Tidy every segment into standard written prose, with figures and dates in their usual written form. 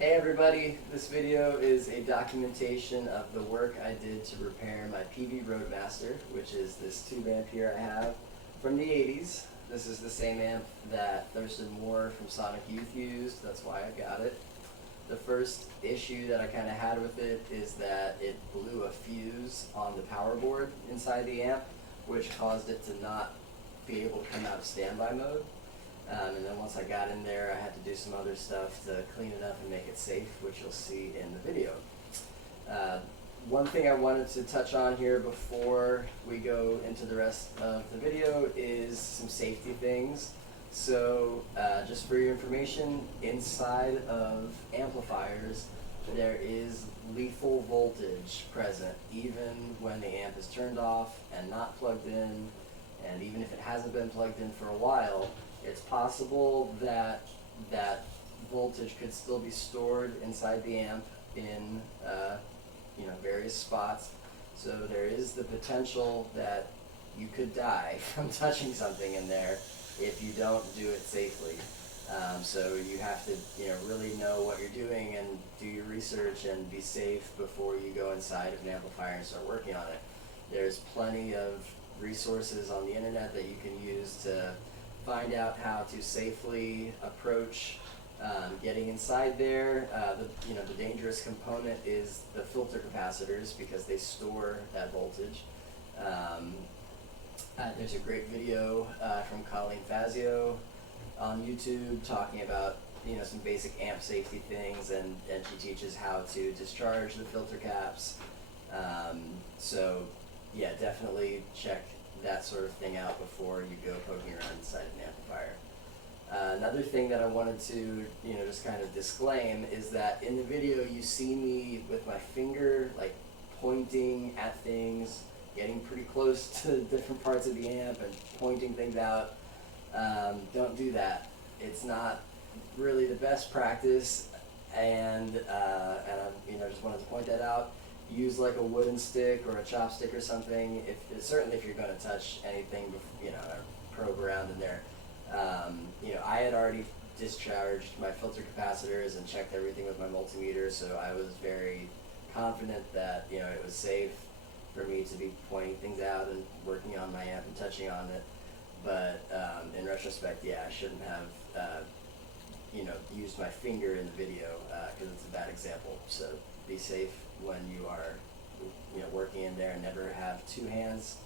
Hey everybody, this video is a documentation of the work I did to repair my Peavey Roadmaster, which is this tube amp here I have from the 80s. This is the same amp that Thurston Moore from Sonic Youth used, that's why I got it. The first issue that I kind of had with it is that it blew a fuse on the power board inside the amp, which caused it to not be able to come out of standby mode. And then once I got in there, I had to do some other stuff to clean it up and make it safe, which you'll see in the video. One thing I wanted to touch on here before we go into the rest of the video is some safety things. So just for your information, inside of amplifiers, there is lethal voltage present, even when the amp is turned off and not plugged in, and even if it hasn't been plugged in for a while. It's possible that that voltage could still be stored inside the amp in various spots. So there is the potential that you could die from touching something in there if you don't do it safely. So you have to really know what you're doing and do your research and be safe before you go inside of an amplifier and start working on it. There's plenty of resources on the internet that you can use to find out how to safely approach getting inside there. The dangerous component is the filter capacitors because they store that voltage. There's a great video from Colleen Fazio on YouTube talking about some basic amp safety things, and she teaches how to discharge the filter caps. So yeah, definitely check that sort of thing out before you go poking around inside an amplifier. Another thing that I wanted to just kind of disclaim is that in the video you see me with my finger like pointing at things, getting pretty close to different parts of the amp and pointing things out. Don't do that. It's not really the best practice, and I just wanted to point that out. Use like a wooden stick or a chopstick or something. Certainly if you're going to touch anything, or probe around in there. I had already discharged my filter capacitors and checked everything with my multimeter, so I was very confident that it was safe for me to be pointing things out and working on my amp and touching on it. But in retrospect, yeah, I shouldn't have used my finger in the video because it's a bad example. So be safe when you are working in there, and never have two hands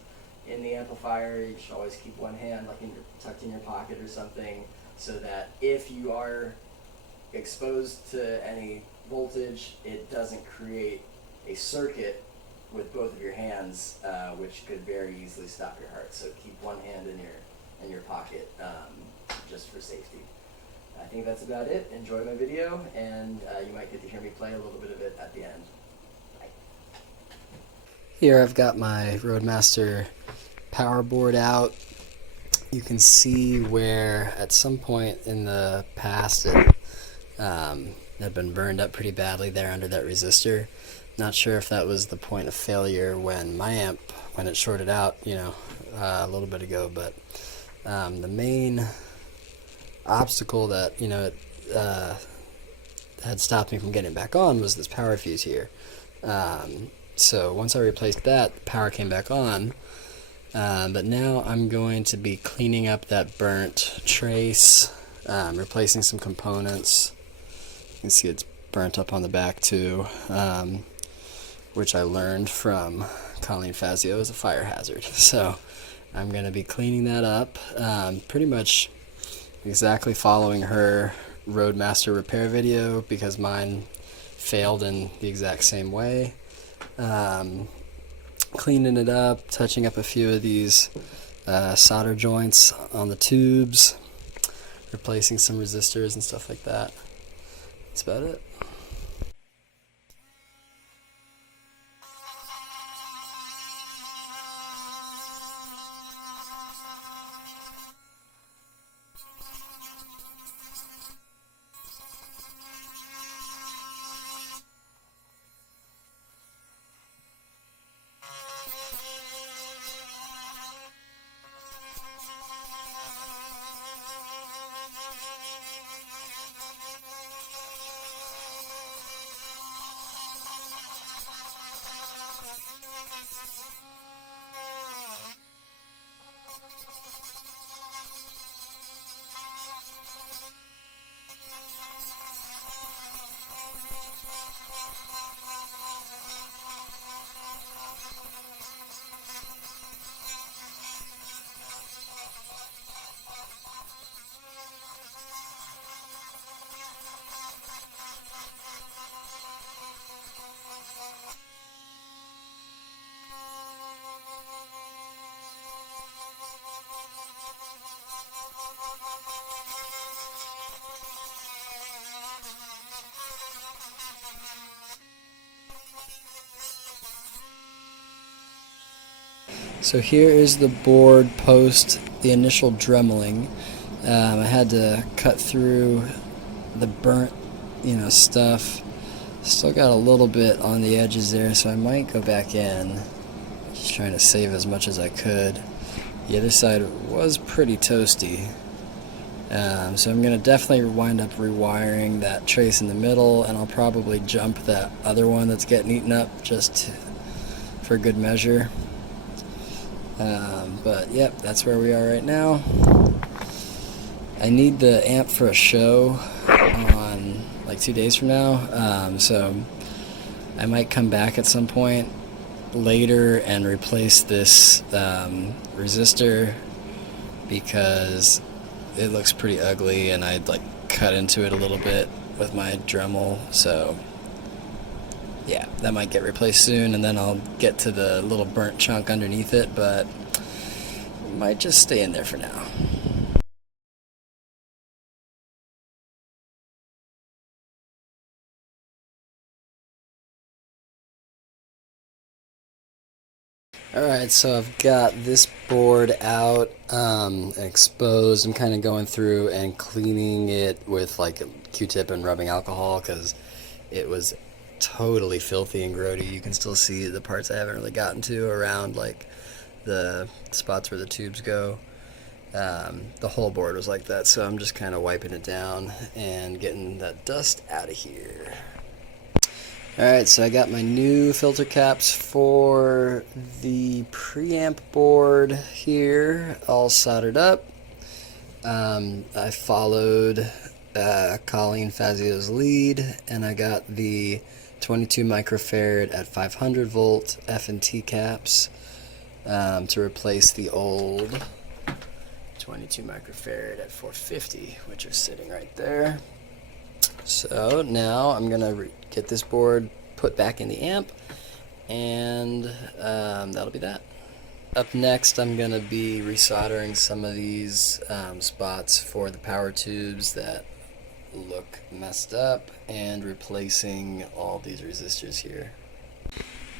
in the amplifier. You should always keep one hand like tucked in your pocket or something, so that if you are exposed to any voltage, it doesn't create a circuit with both of your hands, which could very easily stop your heart. So keep one hand in your pocket, just for safety. I think that's about it. Enjoy my video, and you might get to hear me play a little bit of it at the end. Bye. Here I've got my Roadmaster power board out. You can see where at some point in the past it had been burned up pretty badly there under that resistor. Not sure if that was the point of failure when my amp, when it shorted out, a little bit ago, but the main obstacle that it had stopped me from getting it back on was this power fuse here. So once I replaced that, the power came back on. But now I'm going to be cleaning up that burnt trace, replacing some components. You can see it's burnt up on the back too, which I learned from Colleen Fazio as a fire hazard. So I'm going to be cleaning that up, pretty much exactly following her Roadmaster repair video, because mine failed in the exact same way. Cleaning it up, touching up a few of these solder joints on the tubes, replacing some resistors and stuff like that. That's about it. So here is the board post the initial dremeling. I had to cut through the burnt, stuff. Still got a little bit on the edges there, so I might go back in. Just trying to save as much as I could. The other side was pretty toasty. So I'm going to definitely wind up rewiring that trace in the middle, and I'll probably jump that other one that's getting eaten up just for good measure. But yep, that's where we are right now. I need the amp for a show on like 2 days from now, so I might come back at some point later and replace this resistor because it looks pretty ugly, and I'd like cut into it a little bit with my Dremel, so yeah, that might get replaced soon, and then I'll get to the little burnt chunk underneath it, but it might just stay in there for now. Alright, so I've got this board out, exposed. I'm kind of going through and cleaning it with like a Q-tip and rubbing alcohol because it was totally filthy and grody. You can still see the parts I haven't really gotten to around like the spots where the tubes go. The whole board was like that, so I'm just kind of wiping it down and getting that dust out of here. Alright, so I got my new filter caps for the preamp board here all soldered up. I followed Colleen Fazio's lead, and I got the 22 microfarad at 500 volt F&T caps to replace the old 22 microfarad at 450, which are sitting right there. So now I'm gonna get this board put back in the amp, and that'll be that. Up next, I'm gonna be resoldering some of these spots for the power tubes that look messed up, and replacing all these resistors here.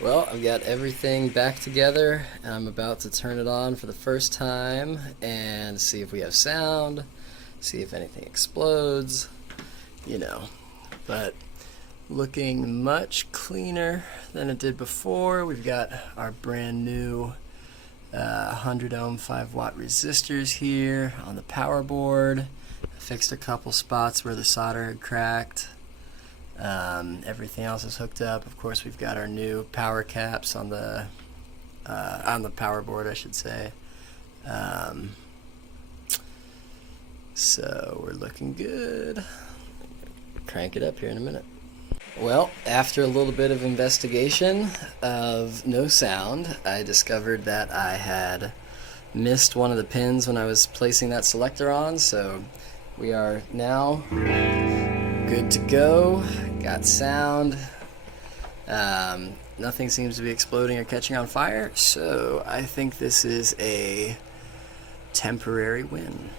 Well, I've got everything back together, and I'm about to turn it on for the first time and see if we have sound, see if anything explodes. But looking much cleaner than it did before. We've got our brand new 100 ohm 5 watt resistors here on the power board. I fixed a couple spots where the solder had cracked. Everything else is hooked up. Of course, we've got our new power caps on the power board, I should say. So we're looking good. Crank it up here in a minute. Well, after a little bit of investigation of no sound, I discovered that I had missed one of the pins when I was placing that selector on, so we are now good to go. Got sound. Nothing seems to be exploding or catching on fire, so I think this is a temporary win.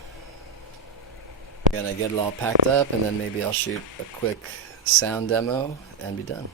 I'm gonna get it all packed up, and then maybe I'll shoot a quick sound demo and be done.